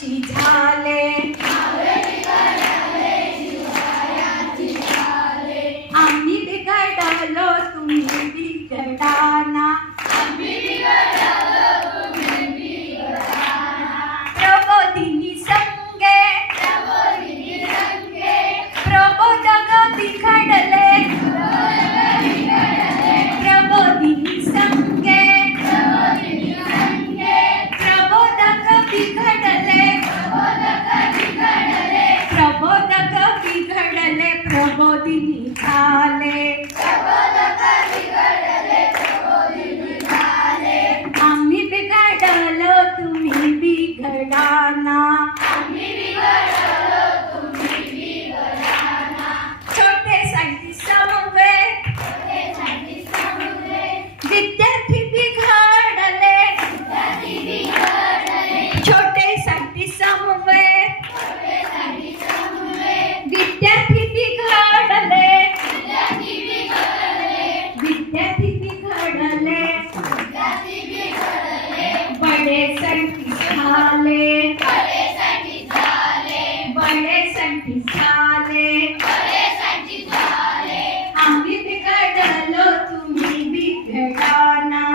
She. প্রবদিনী विद्यार्थी बिघडले बडे साठी झाले. बडे साठी झाले. आम्ही बिघडलो तुम्ही बिघडाना